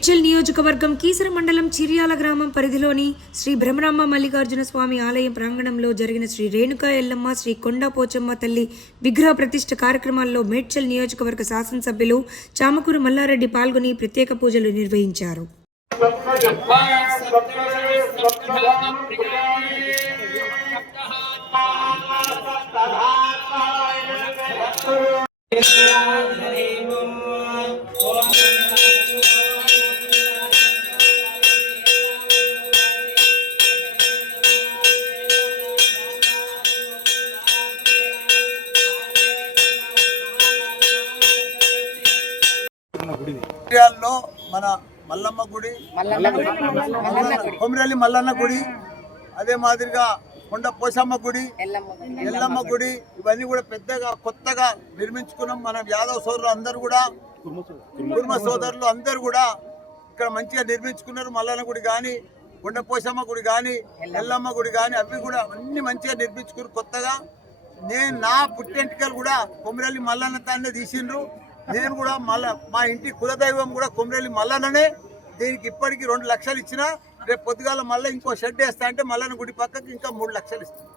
మేడ్చల్ నియోజకవర్గం కీసర మండలం చిర్యాల గ్రామం పరిధిలోని శ్రీ బ్రహ్మరాంబ మల్లికార్జున స్వామి ఆలయం ప్రాంగణంలో జరిగిన శ్రీ రేణుకా ఎల్లమ్మ శ్రీ కొండా పోచమ్మ తల్లి విగ్రహ ప్రతిష్ఠ కార్యక్రమాల్లో మేడ్చల్ నియోజకవర్గ శాసనసభ్యులు చామకూరు మల్లారెడ్డి పాల్గొని ప్రత్యేక పూజలు నిర్వహించారు. మన మల్లమ్మ గుడి, కొమిరెల్లి మల్లన్న గుడి, అదే మాదిరిగా కొండ పోసమ్మ గుడి, ఎల్లమ్మ గుడి, ఇవన్నీ కూడా పెద్దగా కొత్తగా నిర్మించుకున్నాం. మనం యాదవ్ సోదరులు అందరూ కూడా, కుర్మ సోదరులు అందరూ కూడా ఇక్కడ మంచిగా నిర్మించుకున్నారు. మల్లన్న గుడి కానీ, కొండ పోసమ్మ గుడి కానీ, ఎల్లమ్మ గుడి కానీ, అవి కూడా అన్ని మంచిగా నిర్మించుకున్నారు కొత్తగా. నేను నా పుట్టెంటికలు కూడా కొమిరెల్లి మల్లన్న తానే తీసిండ్రు. నేను కూడా మా ఇంటి కులదైవం కూడా కొమిరెల్లి మల్లన్ననే. దీనికి ఇప్పటికీ 2 లక్షలు ఇచ్చిన. రేపు పొద్దుగాల మళ్ళీ ఇంకో షెడ్ వేస్తా అంటే మల్లన్న గుడి పక్కకి ఇంకా 3 లక్షలు ఇస్తాను.